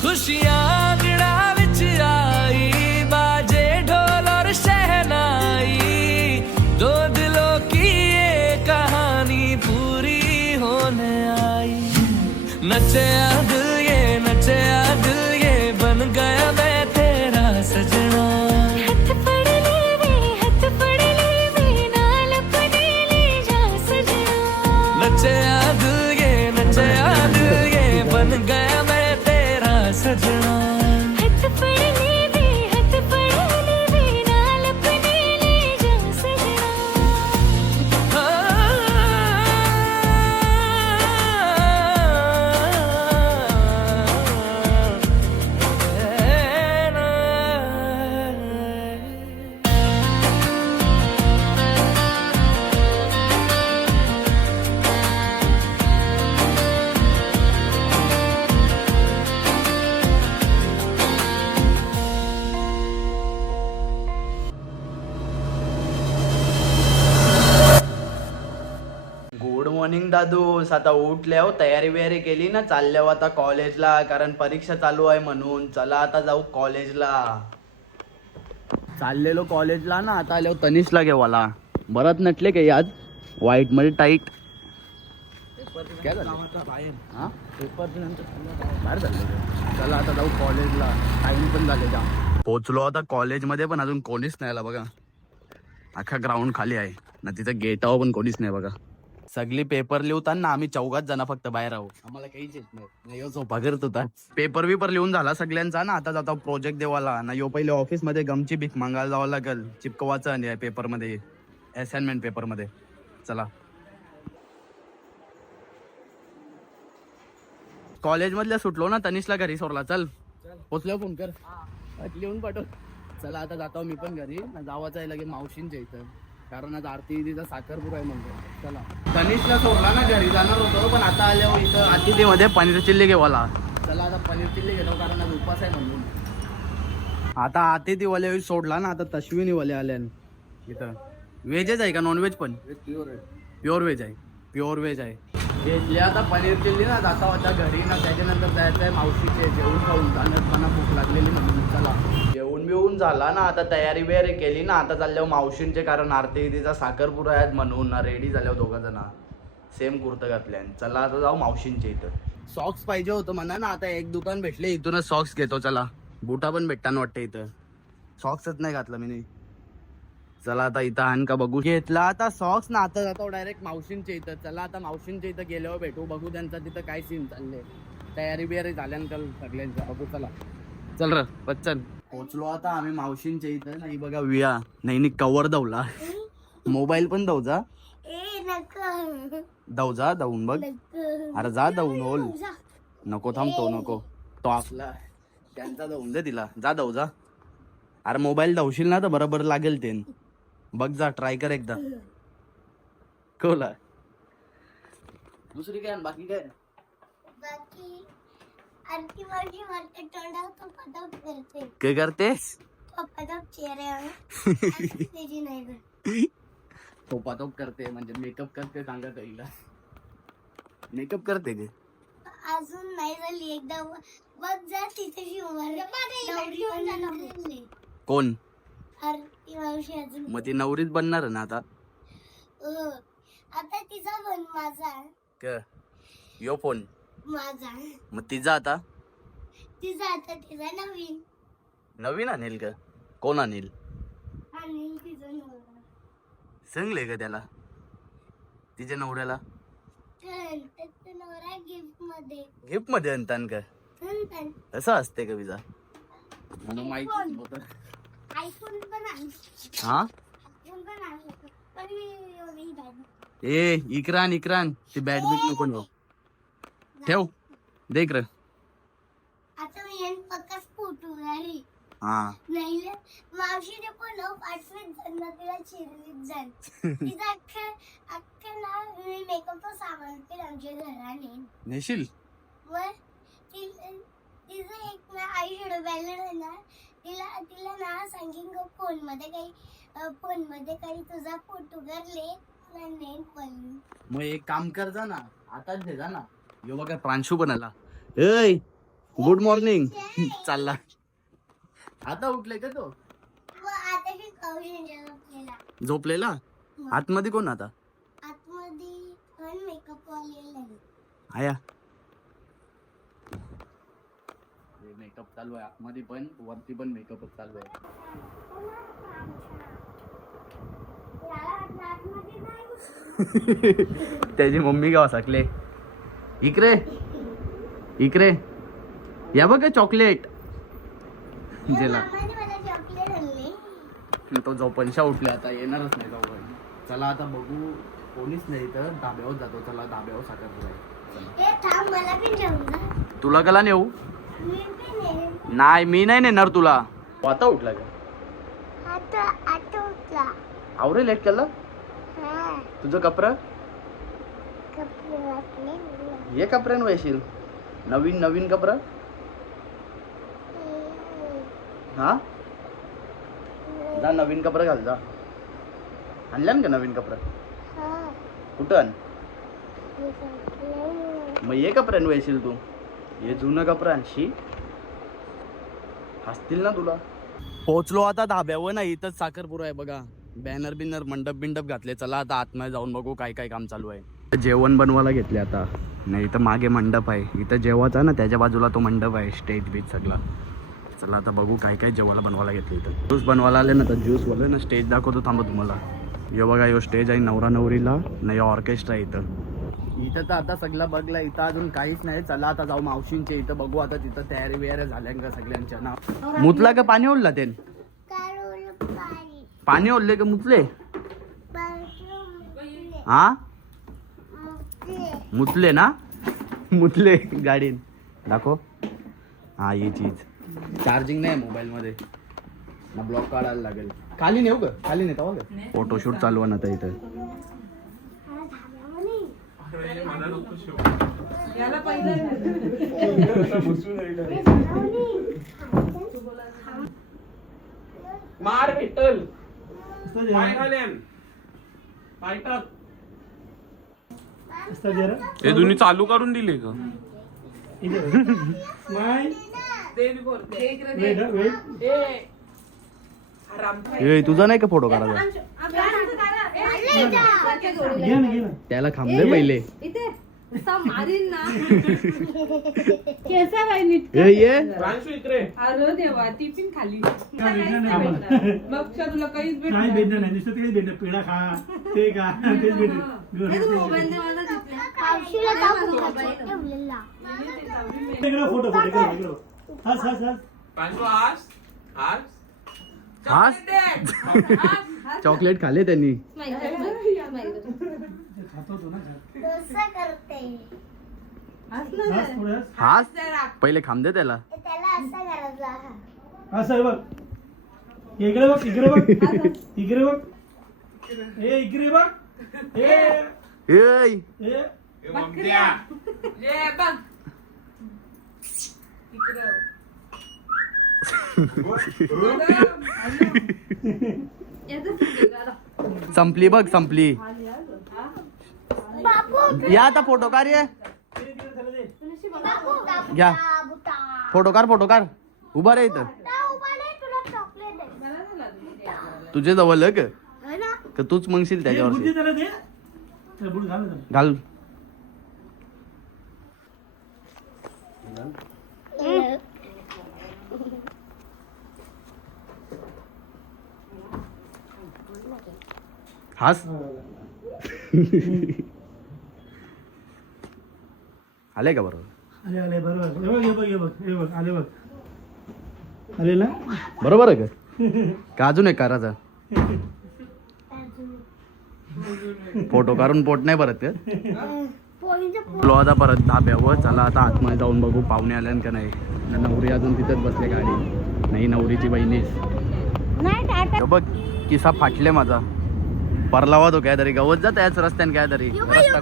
खुशियां गिड़ा विच आई, बाजे ढोल और शहनाई, दो दिलों की ये कहानी पूरी होने आई। नचया दिल ये, नचया दिल ये, बन गया मैं तेरा सजना। हथ पड़ ले वे, हथ पड़ ले वे, नाल अपने ले जा सजना। नचया दिल ये, नचया दिल ये, बन गया मैं तेरा सजना। हथ पड़ ले वे, हथ पड़ ले वे, नाल अपने ले जा सजना। गुड मॉर्निंग दादूस. आता उठल्या हो, तयारी बियारी केली ना, चालल्या हो आता कॉलेजला, कारण परीक्षा चालू आहे म्हणून. चला आता जाऊ कॉलेजला. चाललेलो कॉलेजला ना, आता आलो तनिषला घेवाला. बरत नटले काही आज व्हाईट मध्ये टाईट. काय झालं? हा? बाहेर झालं. चला आता जाऊ कॉलेजला, टाइम पण झाले जा. पोचलो आता कॉलेजमध्ये, पण अजून कोणीच नाही आला बघा. अख्खा ग्राउंड खाली आहे ना, तिथं गेटावर पण कोणीच नाही बघा. सगळी पेपर लिहताना आम्ही 4 जण फक्त बाहेर आहोत. आम्हाला काहीच येत नाही. यो झोपा करत होता. पेपर बिपर लिहून झाला सगळ्यांचा ना. आता जाता प्रोजेक्ट देवाला ना. यो पहिले ऑफिस मध्ये गमची भीक मागायला जावं लागेल, चिपकवायचं आणि पेपर मध्ये, असाइनमेंट पेपर मध्ये. चला कॉलेज मधल्या सुटलो ना, तनिषला घरी सोडला. चल पोचलो, फोन कर, लिहून पाठव. चला आता जातो मी पण घरी. जावाचं आहे लगे मावशींच्या इथं, कारण आज आरती तिचा साखरपुडा आहे म्हणतो. चला तनिषला सोडला ना, घरी जाणार होतो, पण आता आल्यावर इथं अतिथीमध्ये पनीर चिल्ली घेवाला. चला आता पनीर चिल्ली घेतो, कारण आज उपास आहे म्हणून. आता अतिथीवाले सोडला ना, आता तश्विनीवाले आल्या इथं. व्हेजच आहे का नॉनव्हेज पण? प्युअर व्हेज आहे, प्युअर व्हेज आहे. घेतली आता पनीर चिल्ली ना, जाता होता घरी ना. त्याच्यानंतर जायचं आहे मावशीचे. जेवण खाऊन जाण्यात भूक लागलेली म्हणून. चला जेवण बिवून झाला ना, आता तयारी बियारी केली ना, आता चालल्यावर मावशींचे, कारण आरती तिचा साखरपुडा आहेत म्हणून ना. रेडी झाल्यावर 2 जण सेम कुर्ता घातल्या. चला आता जाऊ मावशींच्या इथं. सॉक्स पाहिजे होतं म्हणा ना, आता एक दुकान भेटले, इथूनच सॉक्स घेतो. चला बुटा पण भेटताना वाटतं इथं. सॉक्सच नाही घातलं मी. चला आता इथं आण का बघू. घेतला आता सॉक्स ना, आता जातो डायरेक्ट मावशींच्या इथं. चला आता मावशींच्या इथं गेल्यावर भेटू, बघू त्यांचा तिथं काय सीन चालले. तयारी बियारी झाल्यानंतर सगळ्यांच्या बघू. चला चल र बच्चन. पोचलो आता आम्ही मावशींच्या इथं. नाही बघा विया नाही कवर दवला. मोबाईल पण दवजा, दवजा दवून बघ. अरे जा दवून होल. नको थांबतो, नको तो आपला त्यांचा दवून दे तिला. जा दवजा. अरे मोबाईल दवशील ना तर बरोबर लागेल ते. बघ जा, ट्राय कर एकदा. कोला दुसरी काय बाकी काय? बाकी आणखी माझी वाटते तोंडावर पपा करते. काय करतेस? पपा चेहऱ्यावर नाही. टोपाटोप करते म्हणजे मेकअप करते. सांगा ताईला मेकअप करते ग. अजून नाही झाली. एकदा बघ जा तिथे कोण? आरती मावशी. अजून मग ती नवरीच बनणार ना आता. आता तिचा पण माझा क यो फोन माझा. मग तिचा आता तिचा आता तिचा नवीन नवीन आणेल का? कोण आणेल? आणि तिचा नवरा सांगले का त्याला तिच्या नवऱ्याला? त्याचा नवरा गिफ्ट मध्ये आणतान का? असं असते का विजा? मला माहिती होतं. आयफोन पण आहे. हा आयफोन पण आहे. पण मी ए इक्रान इक्रान ती बॅडमिंटन नको नको ठेव. देख र आता मी यांनी पक्काच फोटो घाली. हा नाही मावशीने पण पाठवीत जाणार तिला चिरलीत जाण. तिचा अख्खा ना मी मेकअपचं सामान केलं आमच्या घराने. नेशील वर तिचं एक ना आई शेडो बॅलर आहे ना. तिला ना सांगेन ग फोन मध्ये काही तुझा फोटो करले. मग एक काम कर जा ना, आताच दे जा ना. यो बघा प्रांशू पण आला. A good morning. चालला आता उठले का तो? आता की कवळी झोपलेला. झोपलेला? आतमध्ये कोण आता? आतमध्ये पण मेकअप वाले आया मेकअप चालू आहे आतमध्ये पण वरती पण मेकअप चालू आहे. त्याची मम्मी गाव साकले. इकडे इकडे या बघ चॉकलेट जेला. चॉकलेट आणले. तो जाऊ पंशा उठले आता येणारच नाही जाऊ. चला आता बघू कोणीच नाही तर धाब्यावर जातो. चला धाब्यावर साखरपुडा आहे. ए थांब मला पण जेवू ना. तुला कला नेऊ? मी पण नेईन. नाही मी नाही नेणार तुला. आता उठला का? आता उठला. आवरे लेट केला हा तुझं कपडा कपडे वाटले. हे कपड्यान वयशील नवीन नवीन कपडा. हा जा नवीन कपडा घाल जा. आणल्यान का नवीन कपडा? हा कुठं आण? मग हे कपड्यान वयशील तू. हे जुनं कपडा आणशी हसतील ना तुला. पोचलो आता धाब्यावर ना. इथंच साखरपुरा आहे बघा. बॅनर बिनर मंडप बिंडप घातले. चला आता आतमध्ये जाऊन बघू काय काय काम चालू आहे. जेवण बनवायला घेतले आता. नाही इथं मागे मंडप आहे. इथं जेवायचा ना त्याच्या बाजूला तो मंडप आहे. स्टेज बीज सगळा. चला आता बघू काय काय जेवायला बनवायला घेतलं. इथं ज्यूस बनवायला आले ना तर ज्यूस वाले ना स्टेज दाखवतो थांबा तुम्हाला. यो बघा यो स्टेज आहे नवरा नवरीला. नाही ऑर्केस्ट्रा आहे इथं. इथं तर आता सगळं बघला. इथं अजून काहीच नाही. चला आता जाऊ मावशींचे इथं बघू. आता तिथं तयारी बियारी झाल्या का सगळ्यांच्या ना. मुतला का पाणी ओढला ते? पाणी ओढले का मुतले? हा मुतले ना. मुतले गाडीन दाखव. हा ही चीज चार्जिंग नाही मोबाईल मध्ये ना. ब्लॉक काढायला लागेल. खाली नेऊ का? खाली नेता का? फोटोशूट चालू आहे ना आता इथं. मार भेटल पाय घालेन पाय टाक. हे दोन्ही चालू करून दिले का? ए तुझा नाही का फोटो काढायचा? त्याला थांबले पहिले. ए ये प्रांशू इकडे. अरे देवा ती पण खाली मग तुला काहीच काही भेटणार नाही. नुसतं काही भेटणार. पेढा खा ते का तेच फोटो फोटो हस हस हस. प्रांशू हास हास. हास चॉकलेट खाले त्यांनी. खातो तो ना. डोसा करते. हस पुढे हस. हास पहिले खांब दे त्याला. त्याला असा करायचा. असं आहे बघ. इकडे बघ इकडे बघ इकडे बघ. ए इकडे बघ. ए ए ए ममत्या. ये बघ संपली बघ संपली. या आता फोटो काढ. ये घ्या फोटो काढ. उभा रे इथं. तुझे जवळ का तर तूच म्हणशील त्याच्यावर. बुद्धी त्याला दे. त्याला बुट घाल ना. घाल. हास आले का बरोबर? आले आले बरोबर. हे बघ हे बघ हे बघ हे बघ आले बघ. आले ना बरोबर आहे का अजून एक करायचा? फोटो काढून पोट नाही परत का? बोलो आता परत धाब्यावर. चला आता आतमध्ये जाऊन बघू पाहुणे आल्यान का नाही. नवरी अजून तिथेच बसले गाडी. नाही नवरीची बहिणीच. बघ किस्सा फाटले माझा. परलावा तो काय तरी गवत जात त्याच रस्त्याने काय तरी रस्ता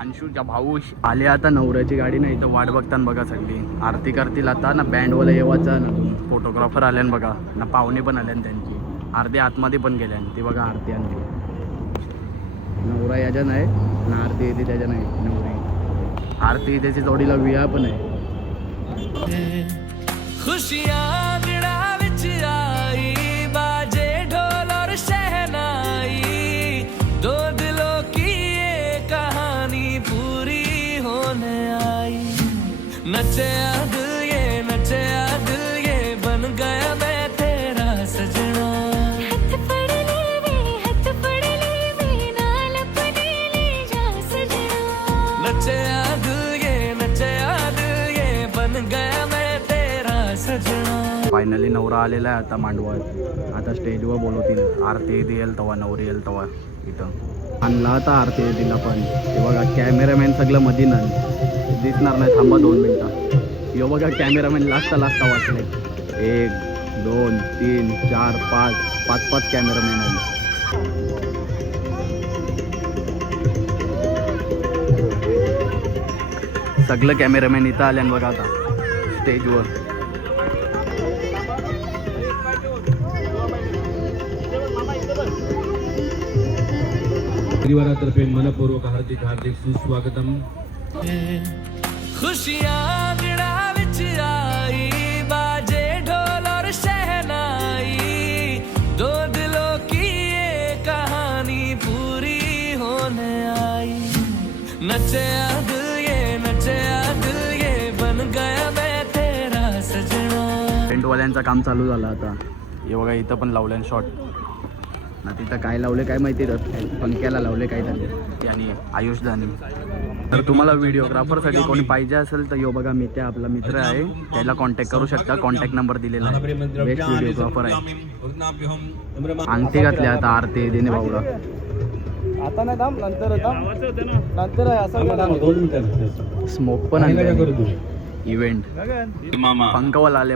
अंशूच्या भाऊ आले. आता नवऱ्याची गाडी नाही तर वाट बघताना बघा सगळी. आरती करतील आता ना. बँडवाला येवाचा ना. फोटोग्राफर आल्यान बघा ना. पाहुणे पण आल्यान त्यांची. अर्धे आतमध्ये पण गेल्यान. ती बघा आरती आणली. नवरा याच्यानं आहे आणि आरती येते त्याच्या नाही नवरी. आरती त्याची जोडीला विया पण आहे. खुशियां गिड़ा विच आई बाजे ढोल और शहनाई दो दिलों की ये कहानी पूरी होने आई नचया दिल ये बन गया मैं तेरा सजना हाथ पड़ ले ना लपने ले जा सजना नचया दिल ये बन गया मैं तेरा सजना. फायनली नवरा आलेला आहे आता मांडवात. आता स्टेजवर बोलवतील. आरती येईल तेव्हा नवरी येईल तेव्हा इथं आणला आता आरती येतील आपण. हे बघा कॅमेरामॅन सगळं मधीन दिसणार नाही. थांबा 2 मिनटं. हे बघा कॅमेरामॅन लाजता वाचले. 1 2 3 4 5 कॅमेरामॅन आले. सगळं कॅमेरामॅन इथं आल्यान बघा आता स्टेजवर. परिवारातर्फे मनपूर्वक हार्दिक सुस्वागतम. खुशियां गिड़ा विच आई बाजे ढोल और शहनाई दो दिलों की ये कहानी पूरी होने आई नचया दिल ये बन गया मैं तेरा सजना. टेंटवाल्यांचं काम चालू झालं आता. हे बघा इथं पण लावलं शॉट ना. तिथं काय लावले काय माहिती. पंख्याला लावले काय झाले आणि आयुष दानी. तर तुम्हाला व्हिडिओग्राफरसाठी कोणी पाहिजे असेल तर यो बघा मित्या आपला मित्र आहे त्याला कॉन्टॅक्ट करू शकता. कॉन्टॅक्ट नंबर दिलेला आहे. बेस्ट व्हिडिओग्राफर आहे. अंगठी घातली आता आरती देणे भाऊला. आता नाही थांब नंतर असं स्मोक पण आणले. इव्हेंट पंखवाला आले.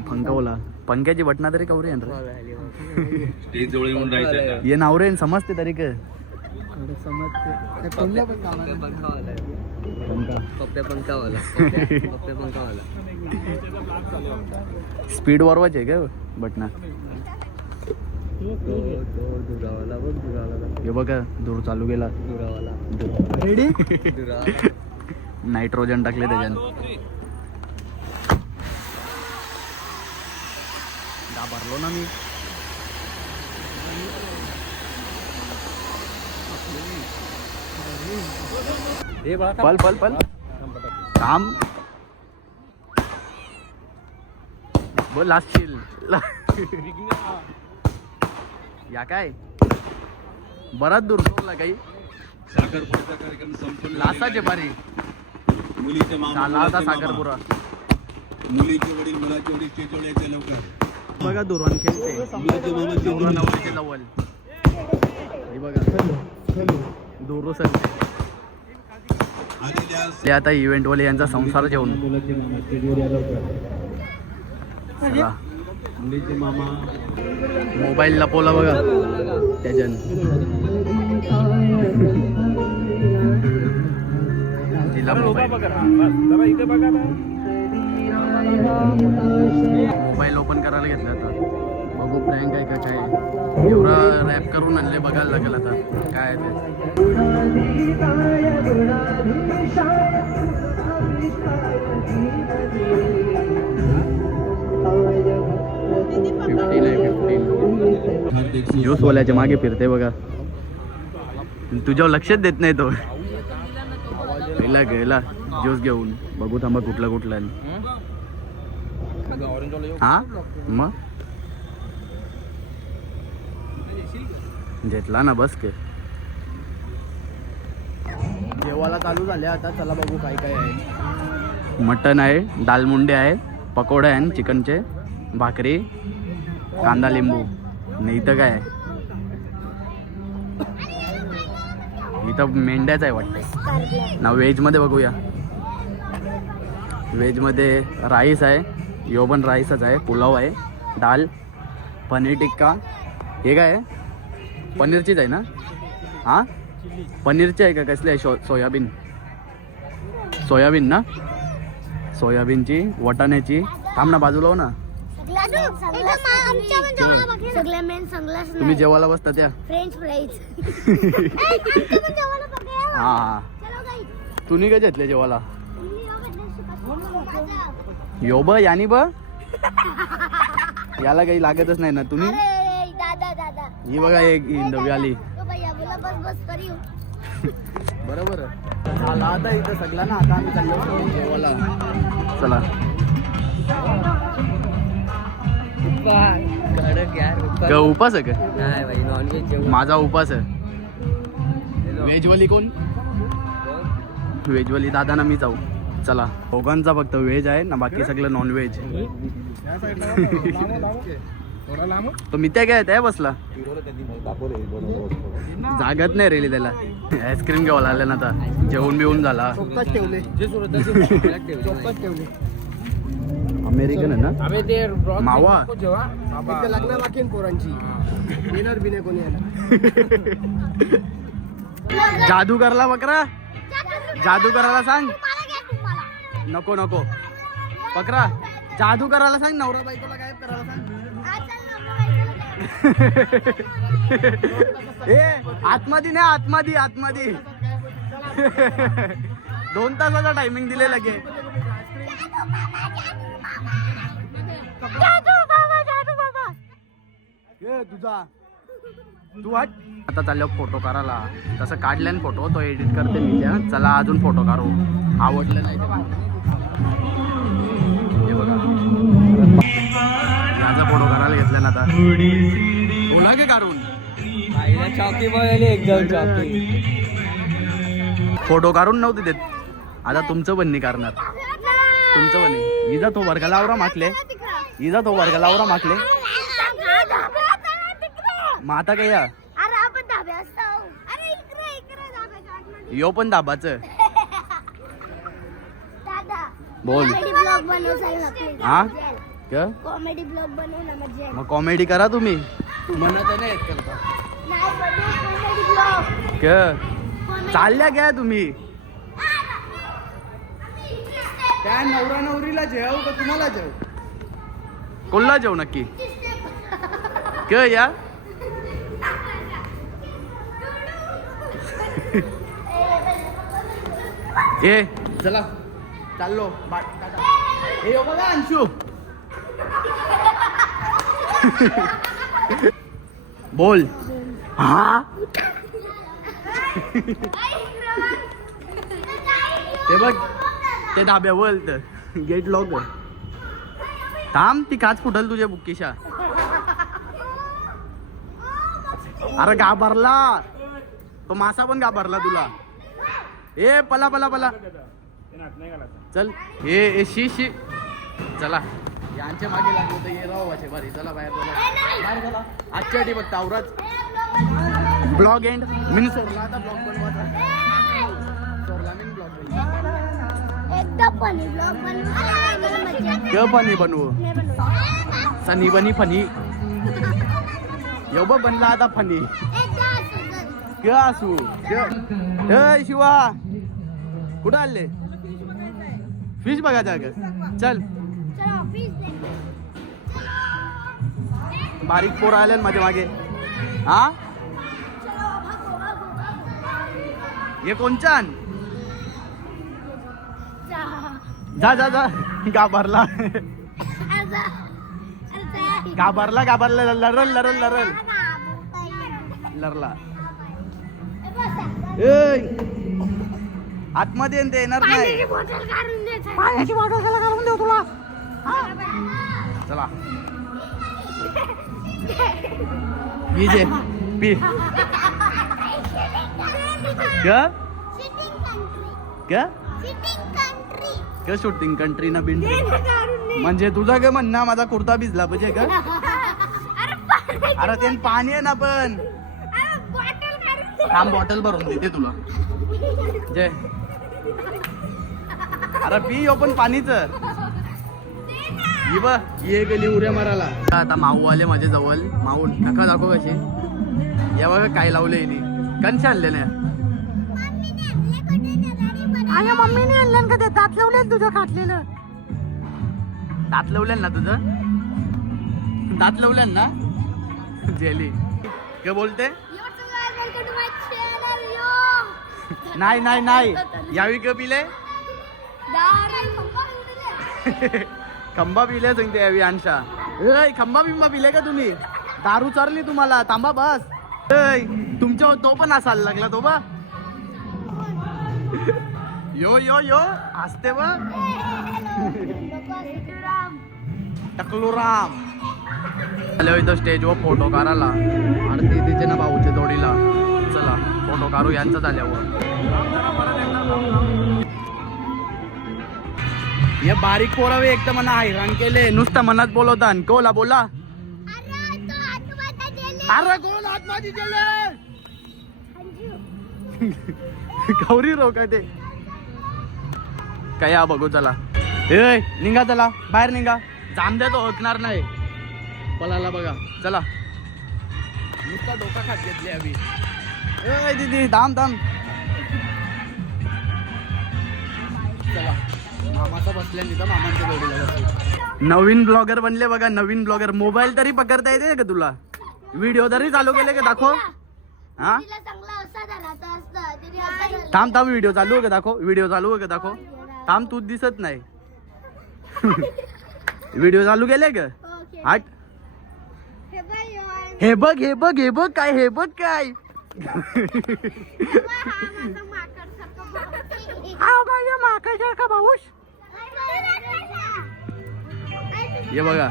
पंख्याची बटना तरी कवरी स्टेज जवळ येऊन राहायचं. ये नावरे समजते तरी का स्पीड वाढवायची आहे का बटना. हे बघा दूर चालू गेला. रेडी नायट्रोजन टाकले त्याच्यानं. भरलो ना मी. पल काम बोल लास्टशील या काय बराच दूर सोडला काही. साखरपुड्याचा कार्यक्रम संपूर्ण लासाचे बारी मुलीचे मामा झाला होता साखरपुरा. मुलीचे वडील मुलाचे वडील स्टेजवर यायचे लवकर. बघा दुरवान खेळते. मुलाचे मामा नवरा नवरीचे लवल. हे बघा दूर सगळे आलेल्या आता इव्हेंट वाले यांचा संसार जेवण. मुलाचे मामा स्टेजवर या लवकर. चला मुलीचे मामा मोबाईल लपवला बघा त्याच्यान. तिला मोबाईल ओपन करायला घेतला आता. बघू प्रँक आहे का काय. एवढा रॅप करून आणले बघायला लागेल आता काय आहे ते. 15 ज्यूसवाल्याच्या मागे फिरते बघा. तुझ्यावर लक्षच देत नाही तो. गेला ज्यूस घेऊन. बघू थांबा कुठला हा मग घेतला ना बस के. जेवायला चालू झाले आता. चला बघू काय काय आहे. मटन आहे, दालमुंडे आहे, पकोडे आहे चिकनचे, भाकरी, कांदा लिंबू. नाही इथं काय आहे. इथं मेंढ्याच आहे वाटतं ना. व्हेजमध्ये बघूया. व्हेजमध्ये राईस आहे. यो पण राईसच आहे. पुलाव आहे, दाल, पनीर टिक्का. हे काय आहे. पनीरचीच आहे ना. हां पनीरची आहे का कसली आहे. सोयाबीन ना. सोयाबीनची, वटाण्याची. थांब ना बाजूला हो ना. सगळ्या मेन सगळ्याच तुम्ही जेवायला बसता त्या फ्रेंच फ्राईज हा तुम्ही काय घेतले जेवायला यो ब यानी ब याला काही लागतच नाही ना तुम्ही दादा दादा ही बघा एक नवी आली बस बस करी बरोबर झाला आता इथं सगळा ना आता आम्ही चाललो जेवायला चला का उपास आहे का माझा उपास आहे व्हेजवाली कोण व्हेजवाली दादा ना मी जाऊ चला दोघांचा फक्त व्हेज आहे ना बाकी सगळं नॉन व्हेज तो मित्या काय आहे बसला जागत नाही रेली त्याला आईस्क्रीम घ्यावं लागलं ना आता जेवण बिवून झाला अमेरिकन आहे ना मावा लग्न बाकी पोरांची येणार बी नाही कोणी जादू करला बकरा जादू करायला सांग नको नको बकरा जादू करायला सांग नवरा बायकोला गायब करायला सांग ए आतमध्ये नाही आतमध्ये 2 तासाचा टायमिंग दिले लगे तुझा तू हट आता चाललो फोटो काढायला तसं काढल्यान फोटो तो एडिट करते मी त्या चला अजून फोटो काढू आवडलं नाही हे बघा माझा फोटो काढायला घेतला ना आता बोला की काढून फोटो काढून नव्हते देत आता तुमचं पण नाही करणार तुमचं पण नाही इजा तो वर्गाला आवरा माकले मग आता काय या यो पण दाबाच बोल हा क्या कॉमेडी ब्लॉग बनव ना मजा मग कॉमेडी करा तुम्ही म्हणत नाही येत करता कॉमेडी ब्लॉग क्या चालल्या काय तुम्ही त्या नवरा नवरीला जेव का तुम्हाला जेव कोणला जेव नक्की क या ए चला चाललो ए यो बघा अंशू बोल हा ते बघ ते धाब्यावर गेट लॉक थांब ती काच फुटल तुझ्या बुक्कीशा अरे घाबरला तो मासा पण घाबरला तुला ए पला चल ए शी चला यांच्या मागे लागलो तर ये राव वाचे बारी चला बाहेर चला आजच्या टी बघता आवराच ब्लॉग एंड मी सोडला आता ब्लॉग बनवायचा सोडला मी ब्लॉग बनवा एकदम फनी ब्लॉग बनवू पाणी बनवू सनी बनी फनी एवढं बनला आता फनी क्या असू ए शिवा कुठं आले फिश बघायचं का चल बारीक पोरं आले माझ्या मागे हा हे कोणच्यान जा जा जा घाबरला लरल लरला आतमध्ये ते येणार नाही पाण्याची बॉटल त्याला काढून देऊ तुला चला जे पी क्या शूटिंग कंट्री ना बिंड म्हणजे तुझा काय म्हणणं माझा कुर्ता भिजला पाहिजे का अरे ते पाणी आहे ना पण थांब बॉटल भरून देते तुला जय अरे पी पण पाणीच ये गेली उड्या मारायला आता माऊ आले माझ्या जवळ माऊ नका दाखव कशी या बघा काय लावले कंच आणले नाही मम्मीने आणलं का ते दात लावले तुझं खाटलेलं दात लावलेलं ना तुझं दात लावल्या ना जेली काय बोलते नाही नाही नाही यावी का पिले खंबा पिले सांगते यावी आणशा खंबा बिंबा पिले का तुम्ही दारू चारली तुम्हाला थांबा बस तुमच्या तो पण असायला लागला तो बा यो यो यो हसते बा टकलू राम आलो इथं स्टेजवर फोटो काढायला आणि तिथे ना भाऊच्या जोडीला चला फोटो काढू यांचं झाल्यावर हे बारीक पोरावे एक तर मना हैराण केले नुसतं मनात बोलवता कोला बोला अरे कोण आतमध्ये गेले गौरी रो काय ते काय या बघू चला ए निघा चला बाहेर निघा जाम द्या तो ओळखणार नाही पलाला बघा चला नुसता डोका खात घेतली अभि ए दीदी थांब थांब चला मामाचा बसल्या तिथं मामांच्या जोडीला बसले नवीन ब्लॉगर बनले बघा नवीन ब्लॉगर मोबाईल तरी पकडता येते का तुला व्हिडिओ तरी चालू केले का दाखव हा थांब थांब व्हिडिओ चालू आहे का दाखव व्हिडिओ चालू आहे का दाखव थांब तू दिसत नाही व्हिडिओ चालू केले का हट हे बघ हे बघ हे बघ काय हे बघ काय माकडसारखा भाऊस ये बघा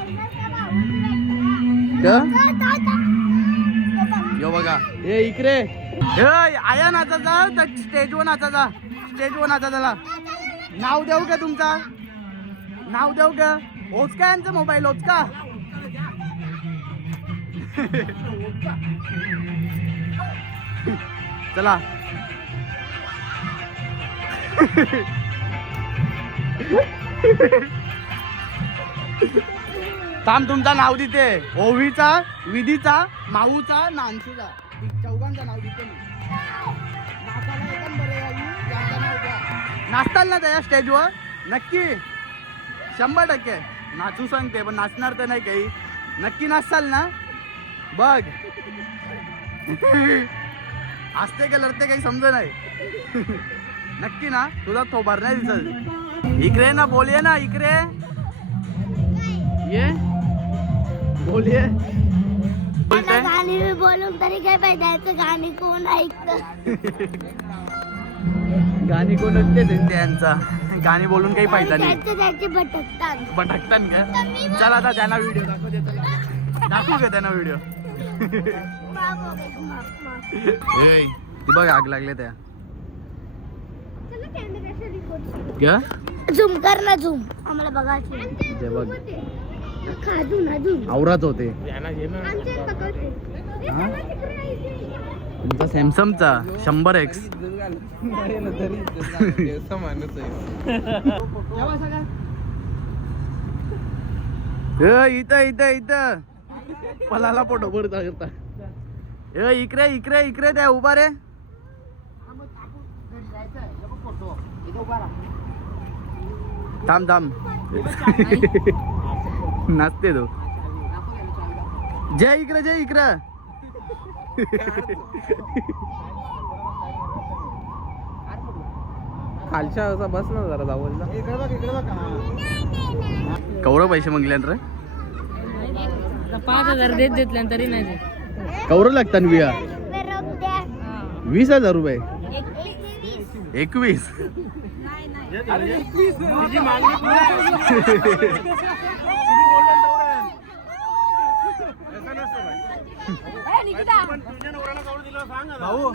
यो बघा ए इकडे आया नाचा जा स्टेजवर नाचा जा स्टेजवर नाचा झाला नाव देऊ का तुमचा नाव देऊ का ओचका यांचा मोबाईल ओचका चला थांब तुमचा नाव देते ओवीचा विधीचा माऊचा नानसूचा चौघांचं नाव देते मी नाचायला एकदम बरे यांचं नाव द्या नाचताल ना त्या स्टेजवर नक्की 100% नाचू सांगते पण नाचणार तर नाही काही नक्की नाचताल ना बघ असते का लढते काही समज नाही नक्की ना तुझा थोबार नाही दिसत इकडे ना बोलिये ना इकडे ये बोलिये बोलते गाणी बोलून तरी काय पाहिजे गाणी कोण ऐकत गाणी कोण ऐकते त्यांचा गाणी बोलून काही फायदा नाही त्याचे भटकतात भटकतात का चला आता त्यांना व्हिडिओ दाखवते दाखवू का त्यांना व्हिडिओ ती बघ आग लागले त्या झूम कर ना झूम आम्हाला बघायचे बघ खाजू ना झूम आवराच होते तुमचा सॅमसंगचा 100X इथं इथं इथं पलाला फोटो पडता करता इकडे इकडे इकडे त्या उभा रे थांब थांब नाचते तो जय इकडे खालच्या असा बस ना जरा जावं कौरव पैसे मागल्यानंतर 5,000 देतल्या तरी नाही कौरव लागतात बिया 20,000 रुपये 21 भाऊ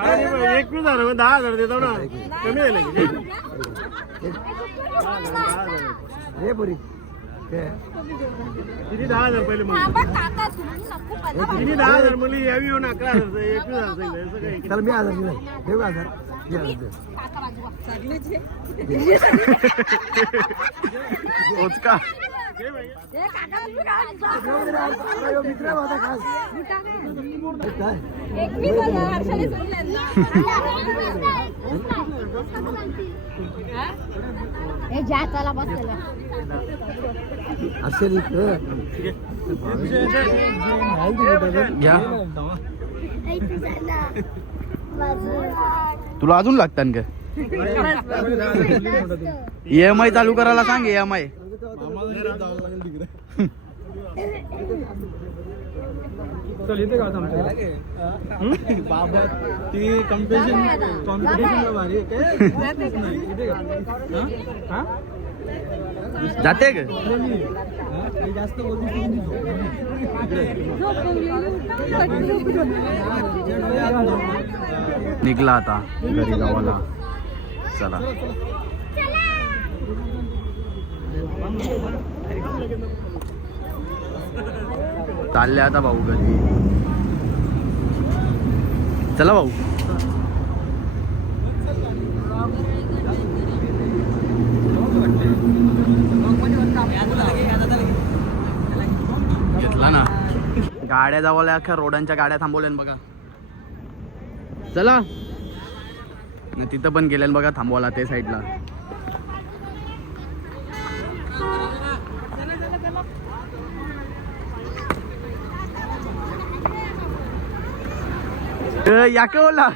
अरे 21,000 10,000 देतो ना कमी झालं किती 10,000 पहिले किती 10,000 मुली यावी येऊन 11,000 चल मी 1,000 ओचका घ्या तुला अजून लागतात का EMI चालू करायला सांग EMI चल इथे का बाबा ती कॉम्पिटिशन भारी जाते ग जास्त निघला आता घरी जावाला चला चालले आता भाऊ घरी चला भाऊ घेतला ना गाड्या जावाल्या अख्या रोडांच्या गाड्या थांबवल्या बघा चला न तिथं पण गेल्या बघा थांबवाला ते साईडला या के बोला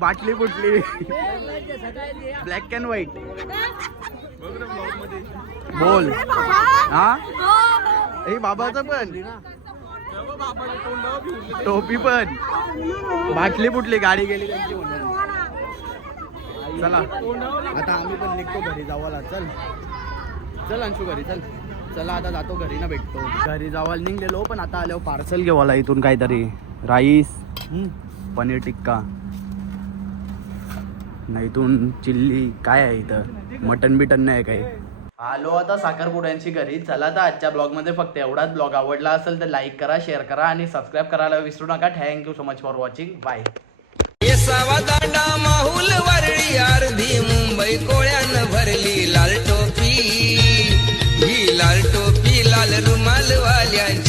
बाटली फुटली ब्लॅक अँड व्हाईट बोल हा हे बाबाचं पण टोपी पण बाटली फुटली गाडी गेली त्यांची म्हणून चला आता आम्ही पण निघतो घरी जावाला चल चल अंशू घरी चल चला आता जातो घरी ना भेटतो घरी जावायला निघलेलो पण आता आल्यावर पार्सल घेवाला इथून काहीतरी राईस पनीर टिक्का नाही इथून चिल्ली काय आहे इथं मटन बिटन नाही काही आलो आता साखरपुड्यांची घरी चला तर आजच्या ब्लॉग मध्ये फक्त एवढाच ब्लॉग आवडला असेल तर लाईक करा शेअर करा आणि सबस्क्राईब करायला विसरू नका thank you so much for watching bye Danda Mahul Worli अर्धी मुंबई कोळ्यानं भरली लाल टोपी ही लाल टोपी लाल रुमाल वाल्यांची